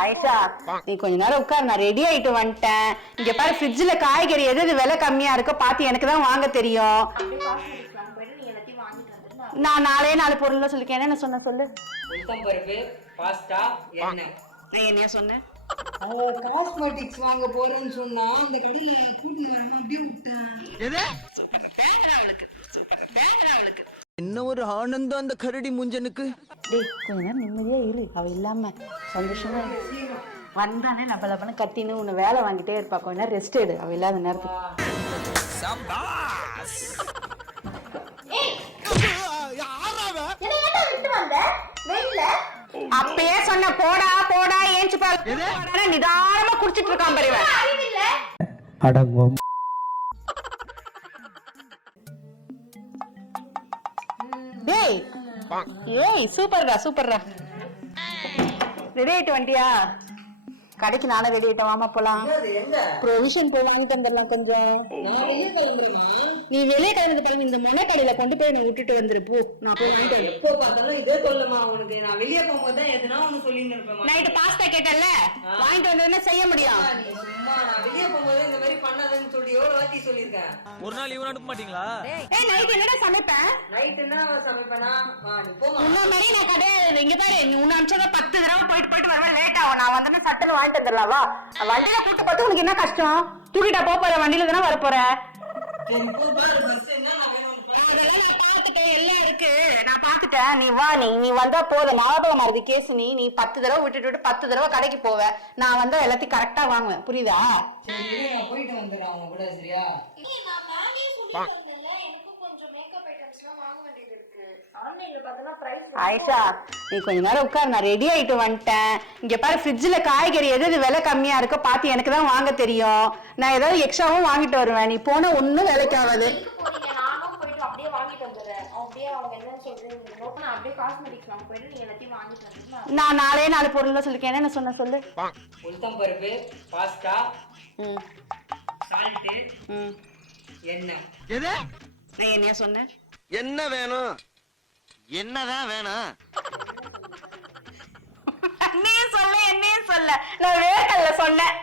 ஆயிஷா நீ கொஞ்ச நேரம் உட்கார் நான் ரெடி ஆயிட்டு வந்துட்டேன். இங்க பாரு ஃப்ரிட்ஜ்ல காய்கறி எது எது விலை கம்மியா இருக்கோ பார்த்து எனக்கு தான் வாங்க தெரியும். நான் நாலே நாலு பொருள் சொல்லிருக்கேன் என்ன சொன்ன சொல்லு? உளுத்தம் பருப்பு பாஸ்தா எண்ணெய். நான் என்னையா சொன்னேன் காஸ்மெட்டிக்ஸ் வாங்க போறேன்னு சொன்னா அந்த கடையில கூட்டி வரணும் அப்படியே என்ன ஒரு ஆனந்தம் அந்த கரடி முஞ்சனுக்கு? டேய் கொஞ்ச நேரம் நிம்மதியா இரு. அவ இல்லாம சந்தோஷமா. வந்தானே லப லபன்னு கத்தின்னு உன்னை வேலை வாங்கிட்டே இருப்பா. கொஞ்ச நேரம் ரெஸ்ட் எடு. அவ இல்லாத நேரத்துக்கு. அப்பயே சொன்ன போடா போடா ஏஞ்சி பாரு. நிதானமா குடிச்சிட்டு இருக்கான் பாரு இவன். அடங்கும் டேய். ஏய் சூப்பர்டா சூப்பர்டா. ரெடி ஆயிட்டு வண்டியா கடைக்கு நானும் ரெடி ஆயிட்டேன். வாமா போலாம். ப்ரொவிஷன் போய் வாங்கிட்டு வந்துடலாம் கொஞ்சம். நீ வெளியே கிளம்பி கிளம்பி இந்த மொனை கடையில கொண்டு போய் நான் விட்டுட்டு வந்துரு. போ நான் போய் வாங்கிட்டு வந்து எப்போ பார்த்தாலும் இதே சொல்லுமா உனக்கு. நான் வெளியே போகும்போது தான் எதுனா ஒண்ணு சொல்லிட்டு இருப்பேன் நைட்டு பாஸ்தா கேட்டல வாங்கிட்டு வந்ததுன்னா செய்ய முடியும். நான் வெளியே போகும்போது இந்த மாதிரி பண்ணாதன்னு சொல்லி எவ்வளவு வாட்டி சொல்லியிருக்கேன். ஒரு நாள் இவன் அனுப்ப மாட்டீங்களா? ஏய் நைட் என்னடா சமைப்பேன்? நைட் என்ன சமைப்பேனா? உன்ன மாதிரி நான் கிடையாது இங்க பாரு நீ உன்ன அமிச்சத பத்து தடவை போயிட்டு போயிட்டு வருவேன் லேட் ஆகும். நான் வந்தேன்னா சட்டன்னு வாங்கிட்டு வந்துடலாம்? வா வண்டியில கூட்டு பார்த்து உனக்கு என்ன கஷ்டம்? தூக்கிட்டா போக போற வண்டியில தானே வர போற நான் பாத்துட்டேன் எல்லாம் இருக்கு. நான் பாத்துட்டேன் நீ வா நீ நீ வந்தா போதும். ஞாபகம் மருதி கேஸ் நீ நீ பத்து தடவை விட்டுட்டு விட்டு பத்து தடவை கடைக்கு போவ. நான் வந்தா எல்லாத்தையும் கரெக்டா வாங்குவேன். புரியுதா? சரி இரு, நான் போயிட்டு வந்துடுறேன் அவங்க கூட சரியா? ஆயிஷா நீ கொஞ்ச நேரம் உட்கார் நான் ரெடி ஆயிட்டு வந்துட்டேன். இங்க பாரு ஃப்ரிட்ஜ்ல காய்கறி எது எது விலை கம்மியா இருக்கோ பார்த்து எனக்கு தான் வாங்க தெரியும். நான் ஏதாவது எக்ஸ்ட்ராவும் வாங்கிட்டு வருவேன். நீ போனா ஒண்ணும் வேலைக்கு ஆகாது நான் நாலே நாலு பொருள் சொல்லிருக்கேன். என்ன சொன்ன சொல்லு? உளுத்தம் பருப்பு பாஸ்தா ம். சால்ட்டு ம். எண்ணெய். எது? நான் என்னையா சொன்னேன்? என்ன வேணும்? என்னதான் வேணும் நீ சொல்ல என்னையும் சொல்ல. நான் வேர்க்கல்ல சொன்னேன்.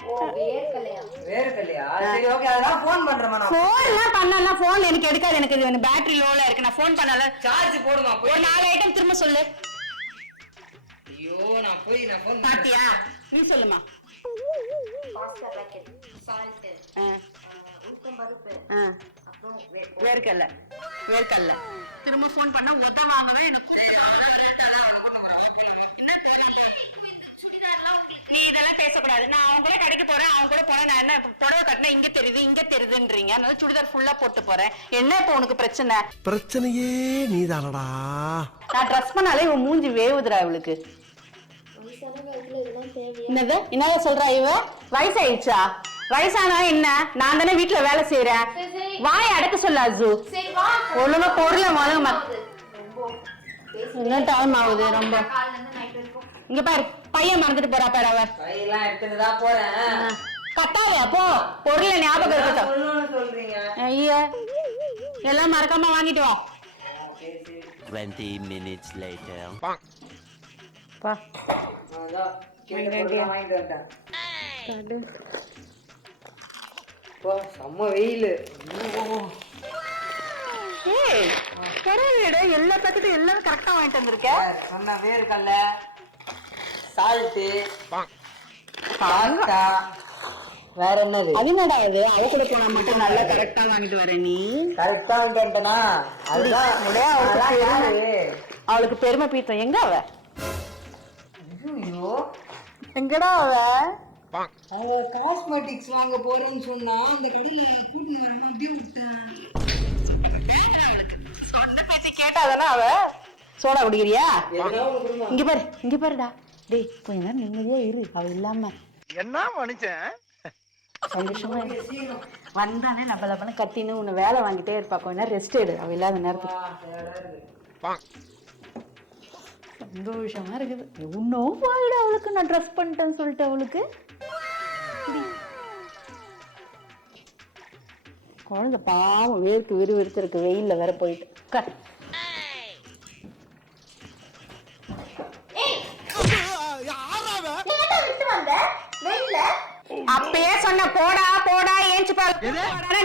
வேர்க்கல்லையா சரி ஓகே அதெல்லாம் ஃபோன் பண்றேன் நான். போன்லாம் பண்ணலாம் போன் எனக்கு எடுக்காது. எனக்கு இது பேட்டரி லோல இருக்கு. நான் போன் பண்ணல சார்ஜ் போடுமா ஒரு போய் நாலு ஐட்டம் திரும்ப சொல்லு. ஐயோ நான் போய் நான் ஃபோன் பாத்தியா? நீ சொல்லுமா. பாஸ்தா பேக்கெட் சால்ட் ஆ, உளுத்தம் பருப்பு. வேர்க்கல்ல வேர்க்கல்ல திரும்ப போன் பண்ணா உத வாங்கவே எனக்கு நீ இதெல்லாம் பேசக்கூடாது. நான் அவங்க கூட கடைக்கு போறேன். அவங்க கூட போறேன் நான் என்ன புடவை கட்டினா இங்க தெரியுது இங்க தெரியுதுன்றீங்க. அதனால சுடிதார் ஃபுல்லா போட்டு போறேன். என்ன இப்போ உனக்கு பிரச்சனை? பிரச்சனையே நீதானடா. நான் ட்ரெஸ் பண்ணாலே இவன் மூஞ்சி வேவுதுடா இவளுக்கு. என்னது? என்னடா சொல்றா இவ? வயசாயிடுச்சா? வயசானா என்ன? நான் தானே வீட்டுல வேலை செய்யறேன் வாய் அடக்க சொல்ல அஜு. ஒழுங்கா பொருளை வாங்க ரொம்ப என்ன டைம் ஆகுது ரொம்ப. இங்க பாரு பையன் மறந்துட்டு போறா பாரு அவ. கையெல்லாம் எடுத்துட்டு தான் போறேன். கத்தாத அப்போ பொருளை ஞாபகம் இருக்கட்டும். ஐயா. எல்லாம் மறக்காம வாங்கிட்டு வா. 20 minutes later. பா. பொருள்லாம் வாங்கிட்டு வந்துட்டேன் போ செம்ம வெயில். ஏய் பரவாயில்லடா எல்லா பேக்கெட்டும் எல்லாம் கரெக்டா வாங்கிட்டு வந்திருக்க. சொன்ன வேர்க்கல்ல சால்ட்டு பாஸ்தா வேற என்னது? அது என்னடா இது? அவ கூட போனா மட்டும் நல்லா கரெக்டா வாங்கிட்டு வர நீ. கரெக்டா வந்துட்டேனா? அதுதான். முடியா, அவளுக்கு. யாரு? அவளுக்கு பெருமை பீத்தம் எங்க அவ? ஐயோ எங்கடா அவ? அவங்க காஸ்மெட்டிக்ஸ் வாங்க போறேன்னு சொன்னா அந்த கடையில கூட்டி வரணும் அப்படியே விட்டேன் சொன்ன பேச்சு கேட்டாதானே அவ? சோடா குடிக்கிறியா? இங்க பாரு இங்க பாருடா. டேய் கொஞ்ச நேரம் நிம்மதியா இரு அவ இல்லாம. என்ன மனுஷன்? சந்தோஷமா வந்தானே லப லபன்னு கத்தின்னு உன்னை வேலை வாங்கிட்டே இருப்பா. கொஞ்ச நேரம் ரெஸ்ட் எடு அவ இல்லாத நேரத்துக்கு. சந்தோஷமா இருக்குது. இன்னும் போயிடு அவளுக்கு நான் ட்ரெஸ் பண்ணிட்டேன்னு சொல்லிட்டு அவளுக்கு. குழந்த பாவம் வேர்க்கு விறுவிறுத்து இருக்கு வெயில்ல வேற போயிட்டு. உட்கார். அப்பயே சொன்ன போடா போடா ஏஞ்சு பாரு.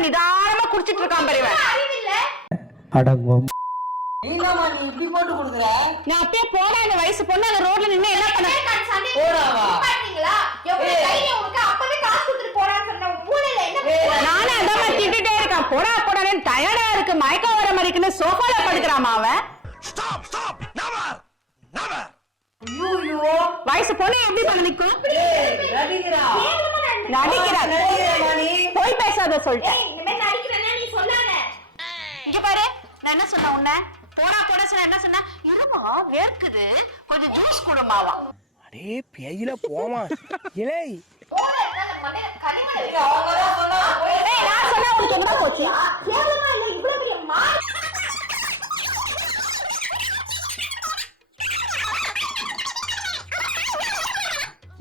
நிதானமா குடிச்சிட்டு இருக்கான் பாருவன் அடங்கும். நான் அப்பயே போடா இந்த வயசு பொண்ணு அந்த ரோட்ல நின்னு என்ன பண்ண போடாவா? பாத்தீங்களா எவ்வளவு தைரியம் உனக்கு அப்பவே காசு கொடுத்துட்டு போறான்னு சொன்ன உன் மூளையில என்ன நானே அதான் மாதிரி திட்டிட்டே இருக்கேன். போடா போடான்னு டயர்டா இருக்கு. மயக்கம் வர மாதிரி இருக்குன்னு சோஃபால படுக்கிறாமா அவன். வயசு பொண்ணு எப்படி பண்ண நிக்கும் நடிக்கிறா. போய் பேசாத சொல்லிட்டேன். இங்க பாரு நான் என்ன சொன்ன உன்ன? போடா போடா சொன்ன என்ன சொன்ன? இருமா வேர்க்குது. கொஞ்சம் ஜூஸ் குடுமாவா? அடே பேயில போமா இலை.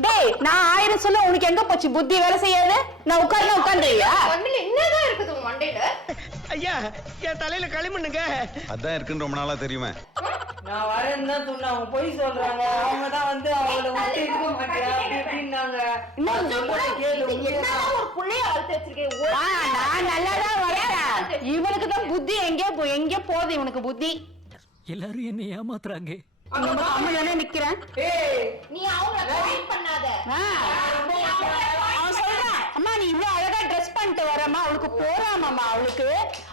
டேய் நான் ஆயிரம் சொல்ல உனக்கு எங்க போச்சு? புத்தி வேலை செய்யாது. நான் உட்கார்ந்து உட்காந்துறியா மண்டையில என்னதான் இருக்குது உன் மண்டையில? ஐயா என் தலையில களிமண்ணுங்க. அதான் இருக்குன்னு ரொம்ப நாளா தெரியுமே. நான் வரேன்னு தான் சொன்னேன். அவங்க பொய் சொல்றாங்க. அவங்க தான் வந்து அவங்கள விட்டு இருக்க இப்படின்னாங்க நான் நல்லாதான் வரேன் இவனுக்கு தான் புத்தி எங்கேயோ போ எங்கேயோ போகுது இவனுக்கு புத்தி? எல்லாரும் என்னை ஏமாத்துறாங்க. அம்மனே நிக்கிறேன். ஏய் நீ அவங்கள பண்ணாத. அம்மா நீ இவ்வளவு அழகா பண்ணிட்டு வரமா அவளுக்கு போறாமாமா அவளுக்கு.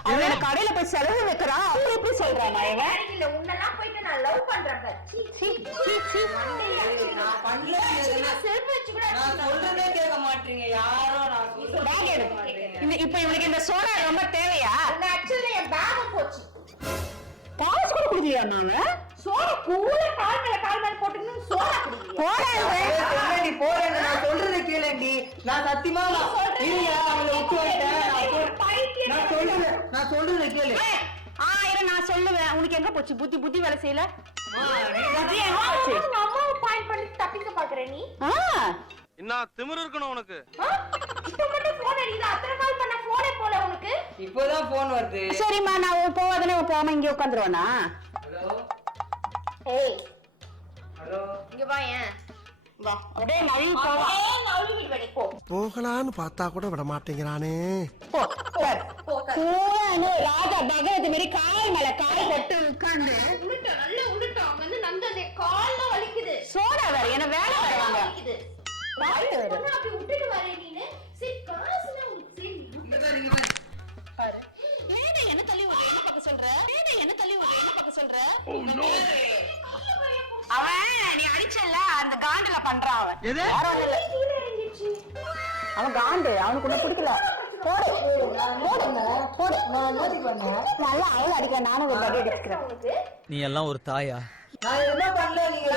அவளோட கடையில போய் செலவு வைக்கிறான் அப்படி இப்படி சொல்றாமா இவன் இல்ல உன்னெல்லாம் போயிட்டு நான் லவ் பண்றேன். நான் பண்ணல நான் செருப்பு வச்சு கூட நான் சொல்றதே கேட்க மாட்டீங்க யாரோ நான் பேக் இந்த இப்ப இவனுக்கு இந்த சோடா ரொம்ப தேவையா? உன்னை actually என் bag போச்சு. காசு கூட குடுக்கலையா நானு? சோடா கூல கால் மேல கால் மேல போட்டுக்கணும்? போறேன் நான் சொல்றதை கேளேன்டி நான் சத்தியமா நான் இல்லையா அவளை விட்டு நான் சொல்- நான் சொல்றேன் நான் சொல்றதை கேளு. ஆயிரம் நான் சொல்லுவேன். உனக்கு எங்க போச்சு? புத்தி புத்தி வேலை செய்யல? அம்மாவை point பண்ணி தப்பிக்க பாக்குற நீ? ஆ, என்ன திமிரு இருக்கணும் உனக்கு. ஆ? இப்ப மட்டும் phone அடிக்குது. அத்தனை call பண்ண போல உனக்கு. இப்போதான் போன் வருது. சரிம்மா நான் உன் போவாதனே உன் போகாம இங்கே உட்காந்துருவானா? ஹலோ? ஏய். ஹலோ. இங்க வா ஏன்? வா. அப்படியே நழுவி போவா போ. போகலான்னு பார்த்தா கூட விட மாட்டேங்கிறானே. போ. கூடானு ராஜா பகவதி மாதிரி கால் மேல கால் போட்டு உட்கார்ந்து. உருட்டும் நல்லா உருட்டும் அவங்க வந்து நந்து அந்த கால்ல வலிக்குது. சோடா வேற என்ன வேலை வலிக்குது. வேற. பொண்ணு அப்படி விட்டுட்டு வரேன் நீனு? சரி காசுல உங்களுக்கு சரி இங்க பாரு இங்க பாரு. பாரு. வேணை என்ன தள்ளி விடுற? என்ன பார்க்க சொல்ற? என்ன தள்ளி விடுற? என்ன பார்க்க சொல்ற அவன் நீ அடிச்சல அந்த காண்டுல பண்றான் அவன். வேற ஒண்ணும் இல்ல. கீழே இறங்கிடுச்சு அவன் காண்டு அவனுக்கு ஒண்ணு பிடிக்கல. போடு. போடு. போடு. நான் என்னடி பண்ணேன் நல்லா அவளை அடிக்க நானும் ஒரு நீ எல்லாம் ஒரு தாயா? நான் என்ன பண்ணல நீங்க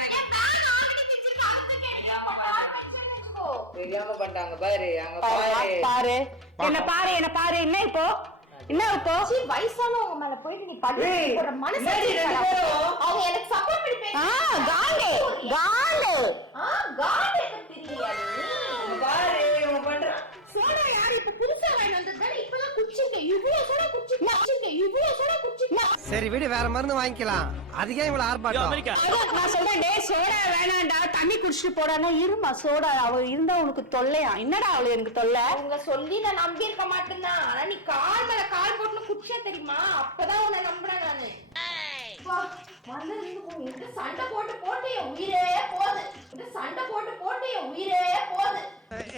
தெரியாம பண்ணிட்டாங்க. பாரு அங்க பாரு பாரு. பாரு. என்ன பாரு என்ன பாரு. என்ன இப்போ? என்ன இப்போ? சீ, வயசானவங்க மேல போயிட்டு நீ படுத்து ஏய், போடுற மனசு என்னடி ரெண்டு பேரும்? அவங்க எனக்கு சப்போர்ட் பண்ணி பேச ஆ காண்டு. காண்டு. சரி விடு வேற மருந்து வாங்கிக்கலாம். அதுக்கே இவ்வளவு ஆர்ப்பாட்டம். நான் சொல்றேன் டேய் சோடா வேணாம்டா. தண்ணி குடிச்சிட்டு போடான்னா இருமா சோடா. அவ இருந்தா உனக்கு தொல்லையா? என்னடா அவளு எனக்கு தொல்லை? அவங்க சொல்லி நான் நம்பி இருக்க மாட்டேன்தான் ஆனா நீ கால் மேல கால் போட்டு குச்சியா தெரியுமா? அப்பதான் உன்னை நம்புறேன் நானு. சண்டை போட்டு போட்டு உயிரே போகுது. சண்டை போட்டு போட்டு உயிரே போகுது.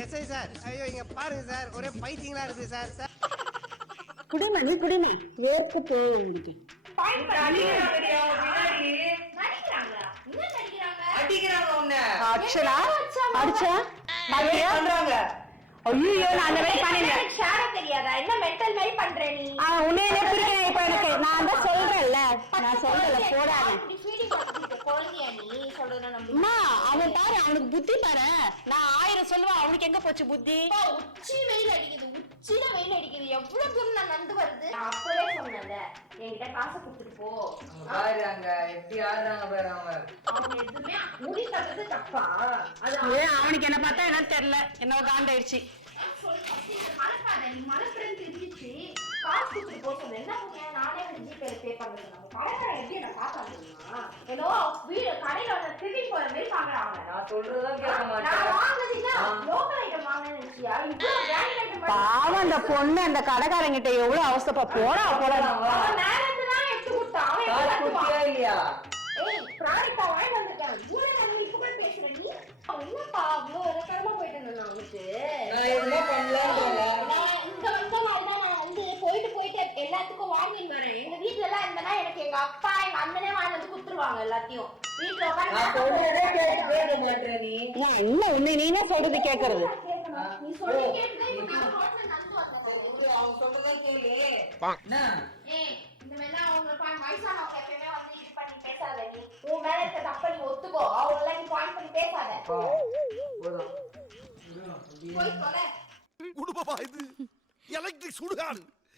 SI sir. ஐயோ இங்க பாருங்க சார். ஒரே பைத்தியங்களா இருக்கு சார். சார். குடிமை நீ குடிமை. ஏற்கு உன்னை. அடிச்சடா அடிச்சா? பண்றாங்க. ஐயோ நான் அந்த மாதிரி ஷேர தெரியாதா? என்ன மென்டல் மாதிரி பண்ற நீ? உன்னையே பிரிக்கிறேன். இப்ப எனக்கு நான் தான் சொல்றேன்ல. நான் சொல்றேன்ல போடாத. அம்மா அவன் பாரு அவனுக்கு புத்தி பாரு. நான் ஆயிரம் சொல்லுவேன் அவனுக்கு எங்க போச்சு புத்தி? உச்சி வெயில் அடிக்குது உச்சில வெயில் அடிக்குது. எவ்வளவு தூரம் நான் நடந்து வருது அப்பவே சொன்னேன்ல என்கிட்ட காசை கொடுத்துட்டு போ. பாரு அங்க எப்படி ஆடுறாங்க பாரு எதுவுமே முடி கட்டுறது தப்பா? அது ஏ, அவனுக்கு என்ன பார்த்தா என்ன தெரியல. என்ன காண்டாயிடுச்சு. மறக்காத நீ மறக்கிறேன்னு தெரிஞ்சிச்சு காசு கொடுத்துட்டு போ சொல்லு என்ன பண்ண நானே வந்து ஜிபே பே பண்றேன் நம்ம கடைக்காரன் எப்படி என்ன பார்த்தாங்க தெரியுமா? ஏதோ வீடு கடையில வந்து திருடி போற மாதிரி பாக்குறாங்க நான் சொல்றதுதான் கேட்க நான் மாட்டேன் வாங்குனதுன்னா local item வாங்குனேன்னு நினைச்சியா? இவ்வளவு brand item வாங்கி- பாவம் அந்த பொண்ணு அந்த கடைக்காரங்கிட்ட எவ்வளவு அவஸ்தைப்பா போடா போடா அவன் தான் எடுத்து? குட்டியா இல்லையா? ஏய், ப்ராடக்டா இப்ப கூட நீ? என்னப்பா போயிட்டு இருந்தான் அவனுக்கு? நான் எதுவுமே பண்ணலன்றேன் நான் இங்க வந்தனால தான் நான் வந்து போயிட்டு போயிட்டு எல்லாத்துக்கும் வாங்கிட்டு வரேன். எங்க வீட்ல எல்லாம் இருந்தனா எனக்கு எங்க அப்பா எங்க அண்ணனே வாங்கி வந்து குடுத்துருவாங்க எல்லாத்தையும். வீட்ல மாட்டேன் நீ. ஏன் இல்ல உன்னை நீனே சொல்றது கேக்குறது? உட்காந்து நீ சொல்லி கேட்டுதான் இப்ப நான் ரோட்ல நடந்து வந்தேன் பாரு. அவங்க சொல்றதா கேளு. என்ன? இந்த மாதிரிலாம் அவங்கள பா- வயசானவங்க எப்பயுமே வந்து இது பண்ணி பேசாத நீ. உன் மேல இருக்க தப்ப நீ ஒத்துக்கோ. அவங்களெல்லாம் நீ point பண்ணி பேசாத. போதும். போய் தொலை. குடும்பமா இது? எலக்ட்ரிக் சுடுகாடு.